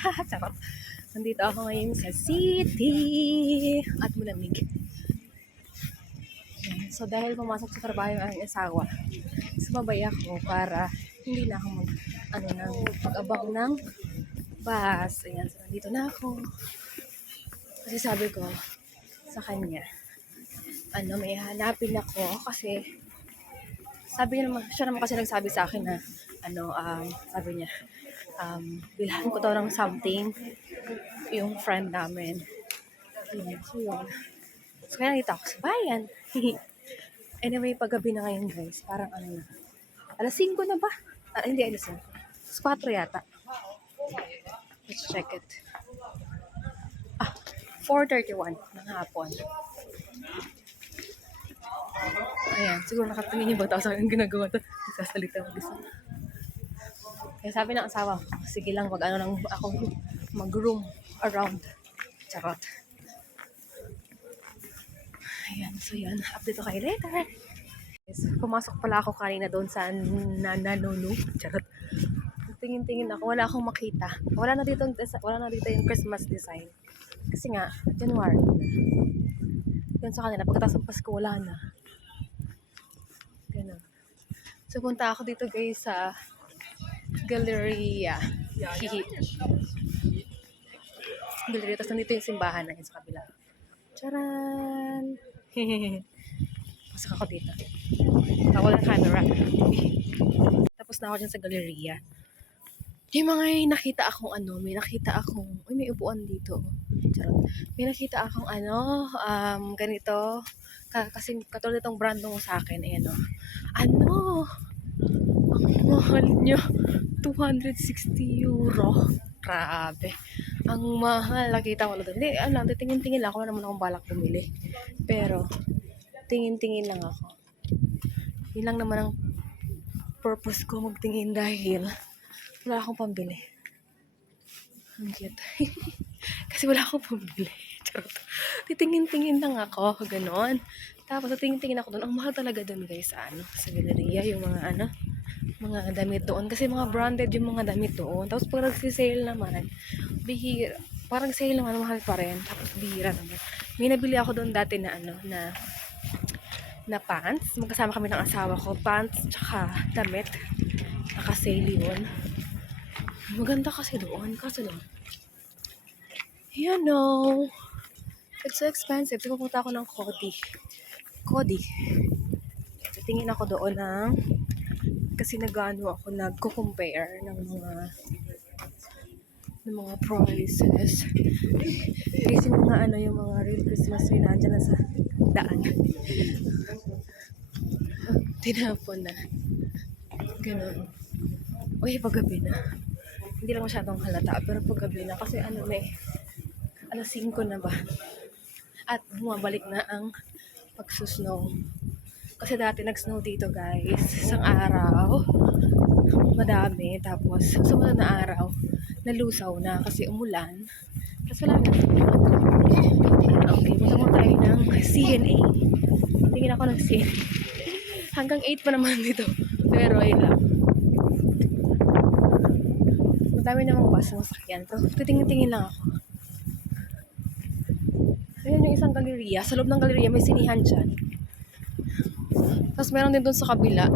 Charot. Nandito ako ngayon sa city at malamig. So dahil pumasok sa trabaho yung aking asawa, sumabay ako para hindi na ako mag-abang ng bus. Ayan, so nandito na ako. Kasi sabi ko sa kanya, may hanapin ako kasi sabi niya naman, siya naman kasi nagsabi sa akin na sabi niya, bilhan ko daw ng something yung friend namin. So yun. So kaya nandito ako sa bayan. Anyway, paggabi na ngayon guys, parang na. Alas 5 na ba? Hindi, alas 5. Alas 4 yata. Let's check it. 4:31 ng hapon. Ayan, siguro nakatingin yung bata sa akin ginagawa to. Nagsasalita mo gusto. Kaya sabi ng asawa, sige lang, lang ako mag-room around. Charot. Ayan, so yan. Update ko kayo later. Yes, pumasok pala ako kanina doon sa Nananunu. Charot. Tingin-tingin ako, wala akong makita. Wala na dito yung Christmas design. Kasi nga, January. Yun sa kanila, pagkatapos ng Pasko, wala na. Ganun. So, punta ako dito guys sa Galleria. Galleria, tapos nandito yung simbahan na yun sa kabila. Charan! Pasok ako dito. Tawal ng camera. Tapos na ako dyan sa Galleria. Yung mga nakita akong may upuan dito. Charot. May nakita akong ganito. Kasi katulad itong brand mo sa akin, ayan o. Ang mahal niya. 260 euro. Grabe. Ang mahal. Nakita ko lang doon. Hindi, tingin-tingin lang. Wala naman akong balak bumili. Pero, tingin-tingin lang ako. Yun lang naman ang purpose ko magtingin dahil wala akong pambili. Ang cute. Kasi wala akong pambili. Charot. Titingin-tingin lang ako. Ganon. Tapos, tingin-tingin ako doon. Ang mahal talaga doon guys. Sa Galleria. Yung mga damit doon. Kasi mga branded yung mga damit doon. Tapos, pag nagsisale naman, bihira. Parang sale naman, mahal pa rin. Tapos, bihira naman. May nabili ako doon dati na na pants. Magkasama kami ng asawa ko. Pants, tsaka damit. Naka-sale yun. Maganda kasi doon. Kaso lang, it's so expensive. So, pupunta ako ng Coty. Tingin ako doon kasi nagko-compare ng mga prices. Kasi yung mga real Christmas tree nandiyan na sa daan. Tinapon na. Ganun. Uy, paggabi na. Hindi lang masyadong halata, pero paggabi na. Kasi alas 5 na ba? At bumabalik na ang pagsusnow. Kasi dati nag-snow dito guys. Isang araw, madami. Tapos, sumunod na araw, nalusaw na kasi umulan. Tapos wala na. Okay, punta mo tayo ng CNA. Tingin ako ng CNA. Hanggang 8 pa naman dito. Pero ayun lang. Madami namang bus ng sakyan. Pero titingin-tingin lang ako. Ayun yung isang Galleria. Sa loob ng Galleria may sinihan dyan. Tapos meron din doon sa kabila.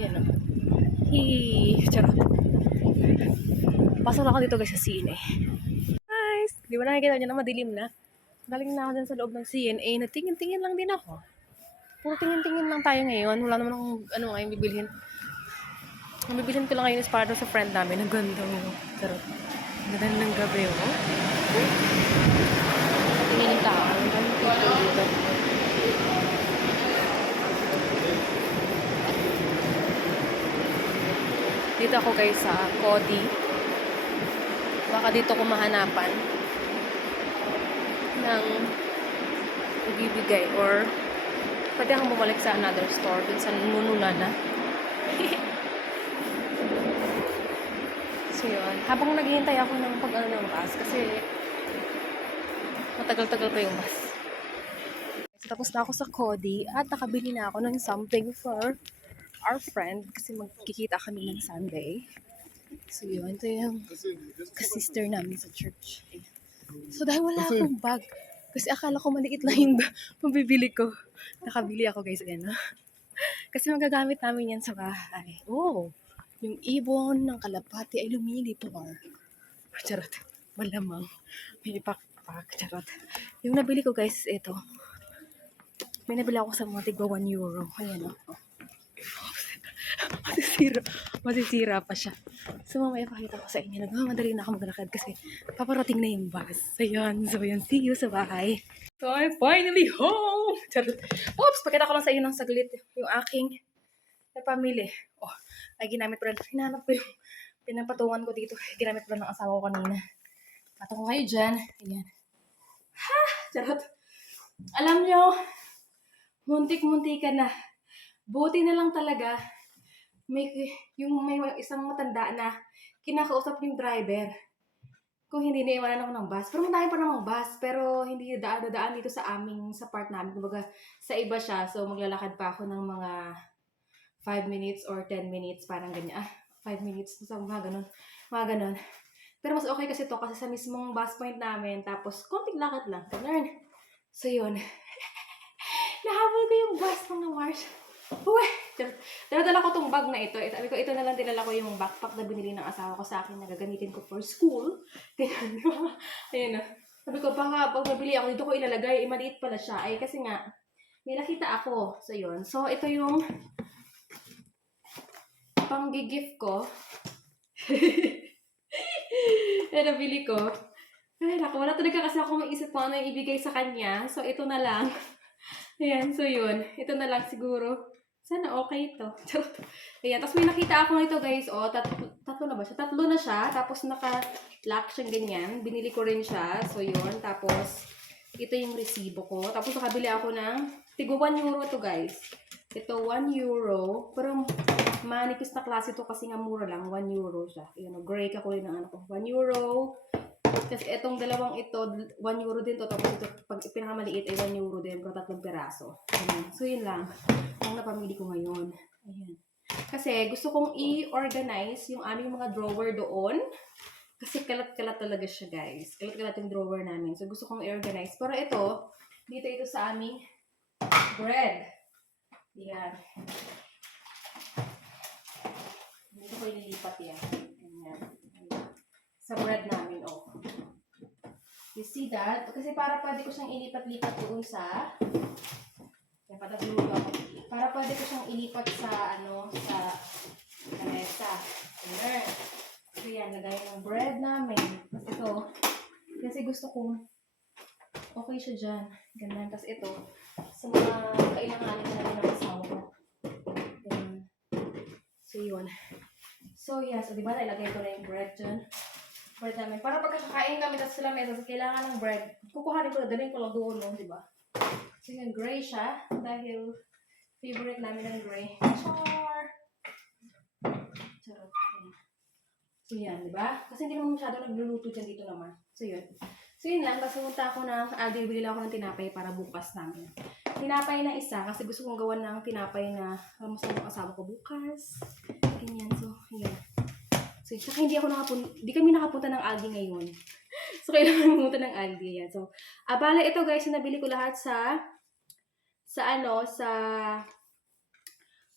Yan o. Charot. Pasok na ako dito guys sa CNA. Guys, di ba nakikita nyo na madilim na? Galing na ako dyan sa loob ng CNA. Natingin-tingin lang din ako. Puro tingin-tingin lang tayo ngayon. Wala naman akong ngayon bibilhin. Ang bibilhin ko lang ngayon is para sa friend namin. Ang ganda mo. Charot. Ang ganda ng gabi o. Tingin yung tao. Ang ganda ng people dito. Dito ako guys sa Coty. Baka dito ko mahanapan ng ibibigay or pwede akong bumalik sa another store dun sa Nununana. So yun, habang naghihintay ako ng ng bus kasi matagal-tagal pa yung bus. So, tapos na ako sa Coty at nakabili na ako ng something for our friend kasi magkikita kami ng Sunday. So yun, ito yung ka-sister namin sa church. Ayan. So dahil wala akong bag, kasi akala ko maliit lang yung mabibili ko. Nakabili ako guys, ayan. Kasi magagamit namin yan sa bahay. Oh, yung ibon ng kalapati ay lumilipor. Charot. Malamang. May pakpak. Charot. Yung nabili ko guys, ito. May nabili ako sa mga tigwa 1 euro. Ayan o. Oh. Masisira. Masisira pa siya. So mamaya pakita ko sa inyo. Nagmamadali na ako maglakad kasi paparating na yung bus. So yun. So yun. See you sa bahay. So I'm finally home! Charot. Oops! Pakita ko lang sa inyo ng saglit yung aking pamili. Oh, ay ginamit ko rin. Hinanap ko yung pinapatungan ko dito. Ginamit ko rin ng asawa ko kanina. Pato ko kayo dyan. Ayan. Ha! Charot. Alam nyo, muntik-muntik ka na. Buti na lang talaga may isang matanda na kinakausap yung driver. Kung hindi naiwanan ako ng bus. Pero madami pa namang bus. Pero hindi daan dito sa part namin. Kumbaga, sa iba siya. So, maglalakad pa ako ng mga 5 minutes or 10 minutes. Parang ganyan. 5 minutes. So, mga ganun. Mga ganun. Pero mas okay kasi to kasi sa mismong bus point namin. Tapos, konting lakad lang. Ganun. So, yun. Nahabol ko yung bus mga Mars. Uwe! Dala-dala ko tong bag na ito. Sabi ko, ito na lang dinala ko yung backpack na binili ng asawa ko sa akin na gagamitin ko for school. Ganyan. Ayun na. Sabi ko, baka pag nabili ako, dito ko ilalagay. Maliit pala siya. Ay, kasi nga, may nakita ako. So, yun. So, ito yung pang-gift ko. Nabili ko. Ay, naku, wala talaga kasi ako maisip kung ano yung ibigay sa kanya. So, ito na lang. Ayan, so yun. Ito na lang siguro. Sana okay ito. Ayan, tapos may nakita ako nito guys. O, tatlo na ba siya? Tatlo na siya. Tapos naka-lock siyang ganyan. Binili ko rin siya. So yun. Tapos, ito yung resibo ko. Tapos nakabili ako ng tigo 1 euro to guys. Ito 1 euro. Pero manipis na klase ito kasi nga mura lang. 1 euro siya. Ayan, gray ka ko rin ng ano ko. 1 euro. Kasi itong dalawang ito, 1 euro din to. Tapos ito, pag pinakamaliit ay 1 euro din. Pero 3 piraso. Ayan. So yun lang. Ang napamili ko ngayon. Ayan. Kasi gusto kong i-organize yung aming mga drawer doon. Kasi kalat-kalat talaga siya guys. Kalat-kalat yung drawer namin. So gusto kong i-organize. Pero ito, dito ito sa aming bread. Ayan. Dito ko ililipat yan. Ayan. Sa bread namin, oh. You see that? Kasi para pwede ko siyang ilipat-lipat doon sa... Yan, patagluto ako. Para pwede ko siyang ilipat sa, sa mesa. Ayan. So yan, lagay ng bread namin. Tapos ito, kasi gusto ko, okay siya dyan. Ganyan. Tapos ito, sa mga kailanganin na namin ng asawa ko. Ayan. So yun. So yeah, so diba nilagay ko na yung bread dyan. Bread namin. Para pagkakain kami tapos sila mesa, kailangan ng bread. Kukuhanin ko na, dalhin ko lang doon, no? Diba? So yung gray siya, dahil favorite namin ng gray. Char! Charot. So yan, diba? Kasi hindi naman masyado nagluluto dyan dito naman. So yun. So yun lang, tapos pumunta ako ng, bibili lang ako ng tinapay para bukas namin. Tinapay na isa, kasi gusto kong gawan ng tinapay na kamusta yung asawa ko bukas. Ganyan, so yun. So, saka hindi kami nakapunta ng Aldi ngayon. So, kailangan pumunta ng Aldi. Yan. So, bala ito guys, yung nabili ko lahat sa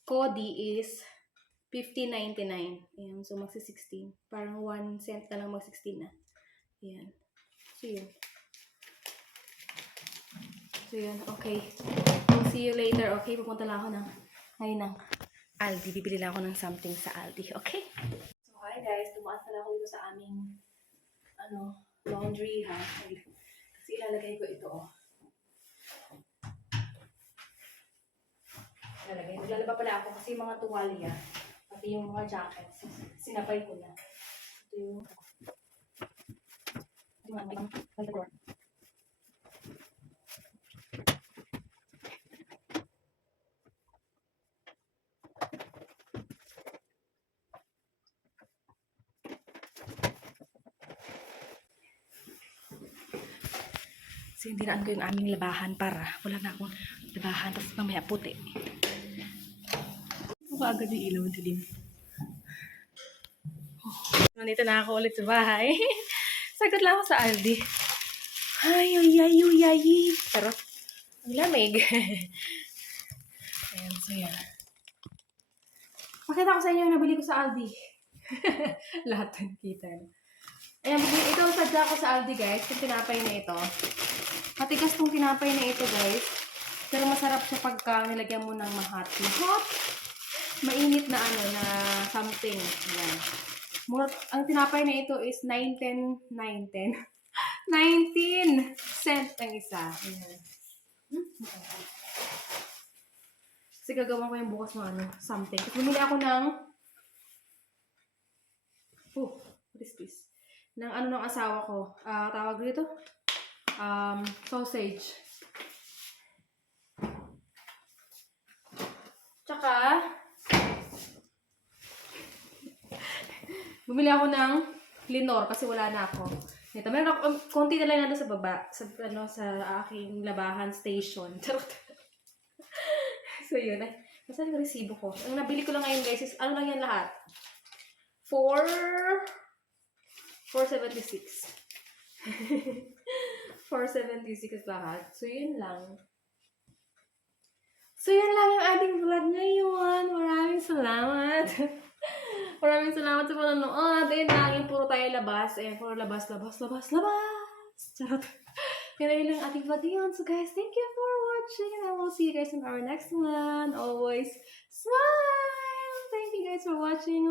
Cody is 15.99. Ayan. So, magsi-16. Parang 1 cent na lang mag-16 na. Ayan. So, yun. So, yun. Okay. I'll see you later. Okay, pupunta lang ako ng Aldi. Bibili lang ako ng something sa Aldi. Okay? Hi guys, tumaas na lang ako dito sa aming laundry ha. Kasi ilalagay ko ito oh. Maglalaba pala ako kasi yung mga tuwalya, pati yung mga jackets, sinapay ko na. Ito yung so, hindiraan ko yung aming labahan para wala na akong labahan. Tapos mamaya puti. Agad yung ilaw, dilim. Oh. Nandito na ako ulit sa bahay. Sagot lang ako sa Aldi. Ay, ay, ay, ay, ay. Pero, ang lamig. Ayan, so yan. Pakita ko sa inyo yung nabili ko sa Aldi. Lahat ng kita. Ayan, ito ang sadya ko sa Aldi, guys. Yung tinapay na ito. Matigas tong tinapay na ito, guys. Pero masarap siya pagka nilagyan mo ng hot. Mainit na na something. Ayan. Ang tinapay na ito is 19 cent ang isa. Ayan. Kasi gagawin ko yung bukas ng something. Kasi bumili ako ng what is this? Ng ng asawa ko. Tawag dito? Sausage. Tsaka, bumili ako ng Lenor kasi wala na ako. Ito, meron ako, konti na lang nandun sa baba, sa aking labahan station. So, yun. Nasaan yung resibo ko? Ang nabili ko lang ngayon, guys, is, ano lang yan lahat? 476. 476 lahat. So, yun lang. So, yan lang yung ating vlog ngayon. Maraming salamat. Maraming salamat sa panonood. Ayun lang, yung puro tayo labas. Ayan, puro labas. Charot. Pero yun lang ating vlog ngayon. So, guys, thank you for watching. And I will see you guys in our next one. Always smile. Thank you guys for watching.